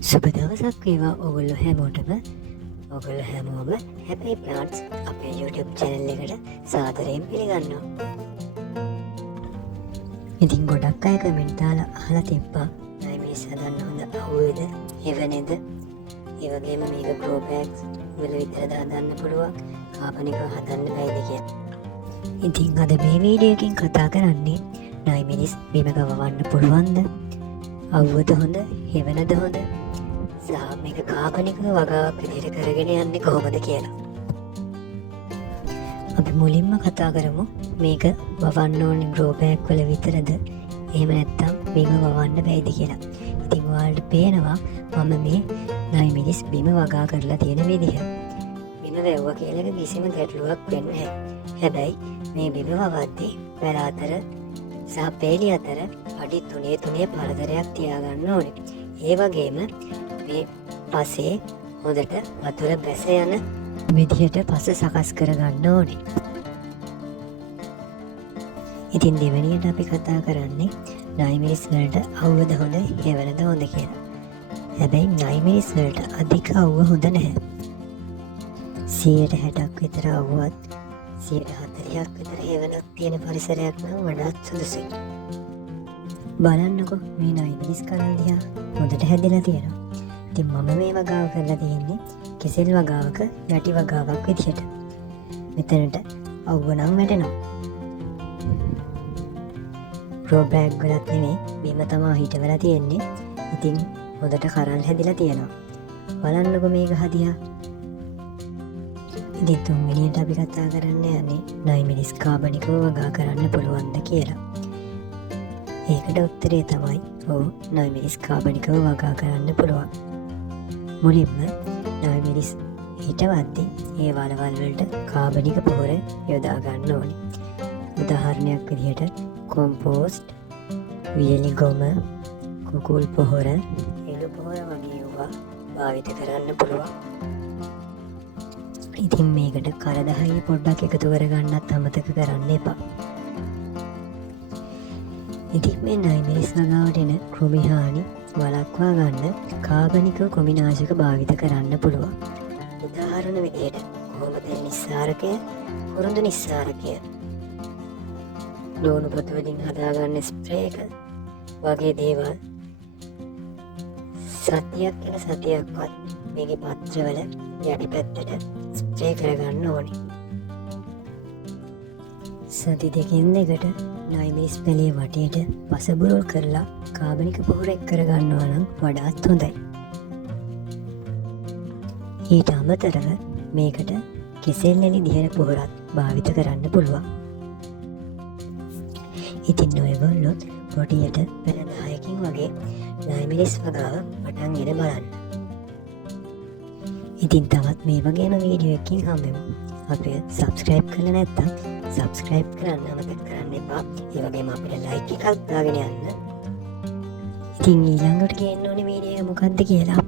සුබ දවසක් වේවා ඔගොල්ලෝ හැමෝටම. ඔගොල්ලෝ හැමෝම හැපි ප්ලාන්ට්ස් අපේ YouTube channel එකට සාදරයෙන් පිළිගන්නවා. ඉතින් ගොඩක් අය කමෙන්ට් දාලා අහලා තිබ්බා මේ සදන්න හොඳ අවුවේද එවනේද ඒ වගේම මේක grow bags වල විතර දාන්න පුළුවන් කාබනිකව හදන්න බැයිද කියලා. ඉතින් අද මේ වීඩියෝ එකකින් කතා කරන්නේ නයිමිනිස් බිමක වවන්න පුළුවන්ද? අවුවද හොඳ හෙවනද හොඳ සහ මේක කාබනික වගාවක් විදිහට කරගෙන යන්නේ කොහොමද කියලා. අපි මුලින්ම කතා කරමු මේක වවන්න ඕනේ grow bag වල විතරද එහෙම නැත්නම් බිම වවන්න බැයිද කියලා. ඉතින් ඔයාලට පේනවා මම මේ නයිමිනිස් බිම වගා කරලා තියෙන විදිහ. බිම වැවුවා කියලා කිසිම ගැටලුවක් වෙන්නේ නැහැ. හැබැයි මේ බිම වවද්දී වැල අතර සහ පේලි අතර අඩි 3 පරතරයක් තියාගන්න ඕනේ. ඒ වගේම මේ පසේ හොඳට වතුර බැස යන විදිහට පස සකස් කරගන්න ඕනේ. ඉතින් දෙවෙනියට අපි කතා කරන්නේ නයිමිනිස් වලට අවුවද හොඳ හෙවනද හොඳ කියලා. හැබැයි නයිමිනිස් වලට අධික අවුව හොඳ නැහැ. 60% විතර අවුවත් 40% විතර හෙවනක් තියෙන පරිසරයක් නම් වඩාත් සුදුසුයි. බලන්නකො මේ නයිමිනිස් කරල් දිහා හොඳට හැදිලා තියෙනවා. ඉතින් මම මේ වගාව කරලා තියෙන්නේ කෙසෙල් වගාවක යටි වගාවක් විදිහට. මෙතනට අවුව නම් වැටෙනවා. grow bag වලත් නෙමෙයි බිම තමයි හිටවලා තියෙන්නේ. ඉතින් හොඳට කරල් හැදිලා තියෙනවා. බලන්නකො මේක හදියා. ඉතින් තුන්වෙනියට අපි කතා කරන්න යන්නේ නයිමිනිස් කාබනිකව වගා කරන්න පුළුවන්ද කියලා. ඒකට උත්තරේ තමයි ඔව් නයිමිනිස් කාබනිකව වගා කරන්න පුළුවන්. මුලින්ම නයිමිනිස් හිටවද්දී ඒ වලවල් වලට කාබනික පොහොර යොදා ගන්න ඕනේ. උදාහරණයක් විදිහට කොම්පෝස්ට්, වියලි ගොම, කුකුල් පොහොර, එළු පොහොර වගේ ඒවා භාවිත කරන්න පුළුවන්. ඉතින් මේකට කරදහයි පොඩ්ඩක් එකතු කරගන්නත් අමතක කරන්න එපා. ඉතින් මේ නයිමිනිස් වගාවට එන කෘමි හානි වළක්වා ගන්න කාබනික කෘමිනාශක භාවිත කරන්න පුළුවන්. උදාහරණ විදිහට කොහොමද නිස්සාරකය, කුරුඳු නිස්සාරකය, ලෝණු පොතු වලින් හදාගන්න ස්ප්‍රේ එක වගේ දේවල් සතියක්වත් මේකේ පත්‍රවල යටි පැත්තට ස්ප්‍රේ කරගන්න ඕනේ. සති දෙකෙන් දෙකට නයිමිනිස් පැලේ වටේට පසබුරුල් කරලා කාබනික පොහොර එක් කරගන්නවා නම් වඩාත් හොඳයි. ඊට අමතරව මේකට කෙසෙල් එලි දිහර පොහොරත් භාවිත කරන්න පුළුවන්. ඉතින් ඔයගොල්ලෝ පොඩියට පැය 10කින් වගේ නයිමිනිස් වගාව පටන් ගෙන බලන්න. ඉතින් තවත් මේ වගේම වීඩියෝ එකකින් හම්බෙමු. අපිව සබ්ස්ක්‍රයිබ් කරලා නැත්නම් සබ්ස්ක්‍රයිබ් කරන්න අමතක කරන්න එපා. ඒ වගේම අපිට ලයික් එකක් දාගෙන යන්න. ඉතින් ඊළඟට කියන්න ඕනේ වීඩියෝ එක මොකක්ද කියලා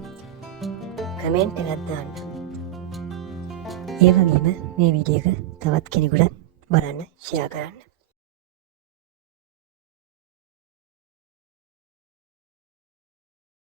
කමෙන්ට් එකක් දාන්න. ඒ වගේම මේ වීඩියෝ එක තවත් කෙනෙකුට බලන්න ෂෙයා කරන්න.